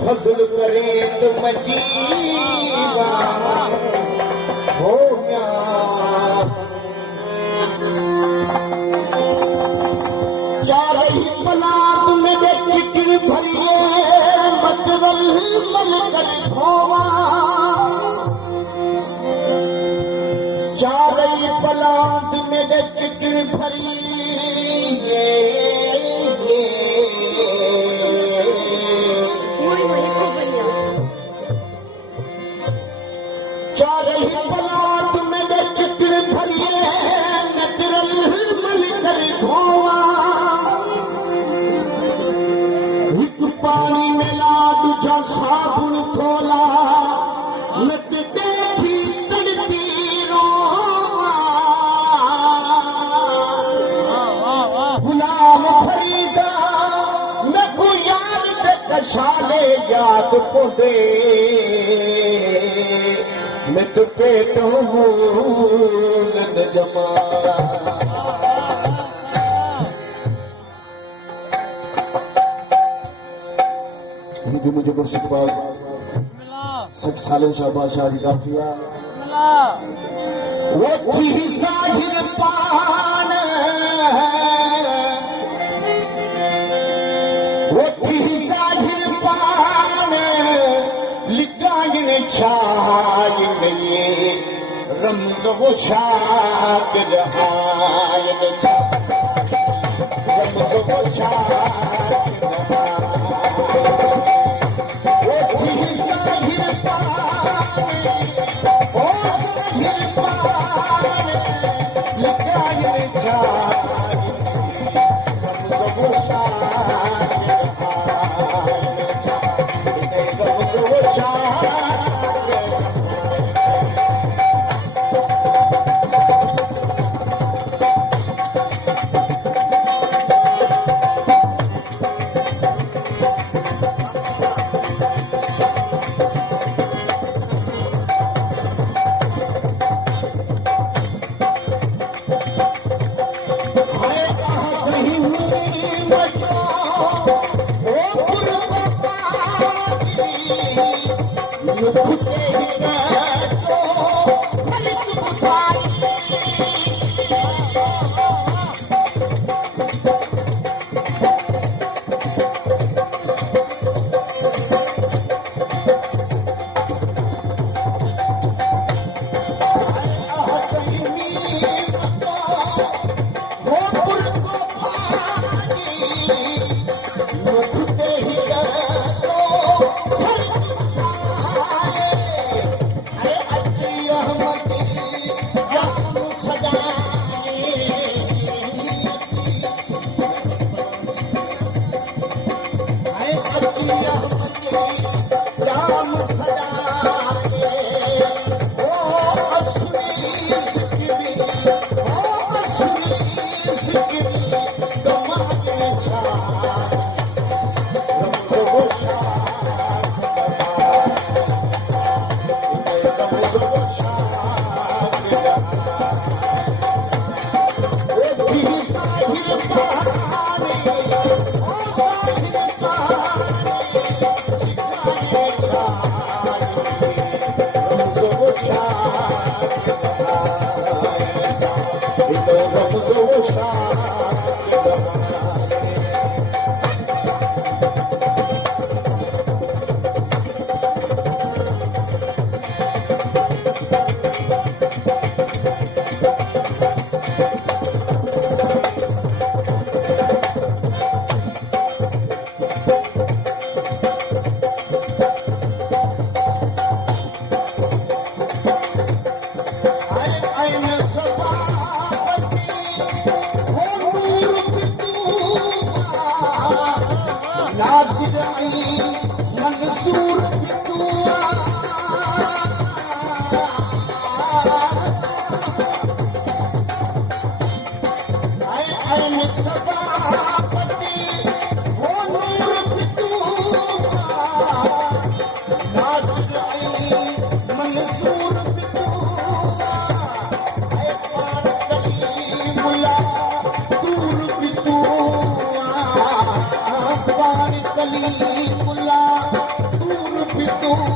फजल करे तो मजीवा हो गया चारही पलाद मेरे चिकन भरिए मतवल मल कर खोवा चारही पलाद मेरे चिकन भरिए चारही पलाद मेरे चित्र भरिए नजरल मल कर धोवा एक पानी मिला दूजा साबुन खोला नच बैठी तड़पी रोवा गुलाम फरीदा मैं को याद ते कशाले याद पोदे मित पेटो जमा हिंदी मुझे मुर्शिदाबाद सच साले शाहबाज शादी काफिया वो थी साहिर पान वो थी साहिर पान लिकाइन छाय ये रमज वो छाक रहायन रमज वो छाक वो थी साहिर पान वो साहिर पान लिकाइन छाय रमज वो छाक रमज वो छाक मंसूर सभापति वो नूर मंसूर मुला दूर मुला दूर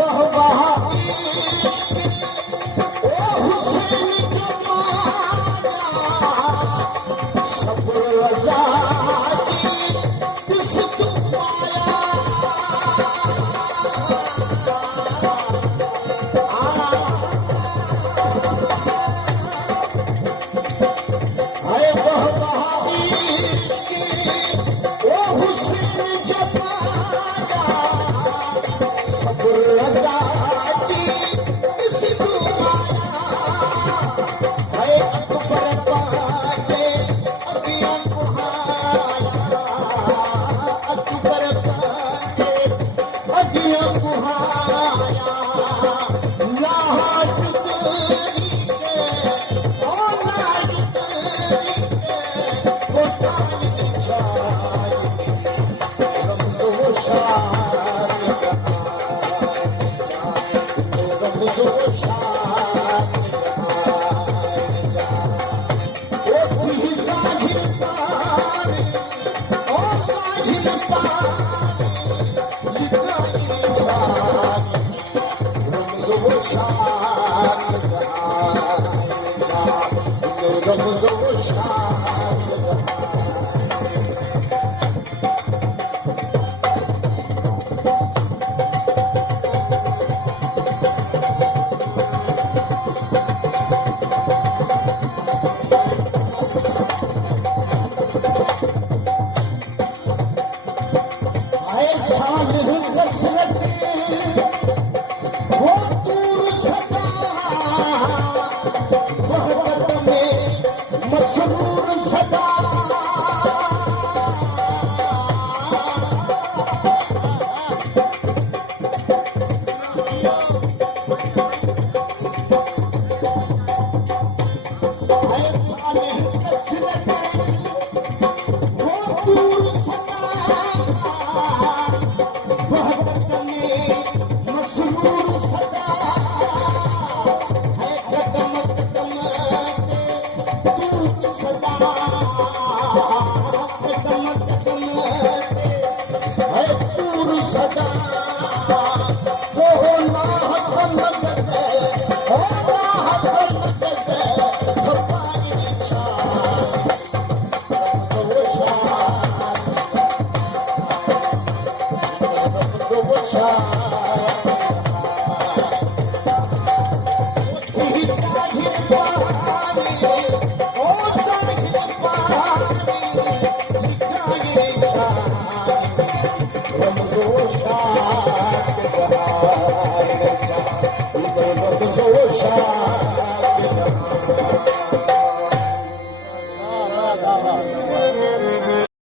वाह वाह वाह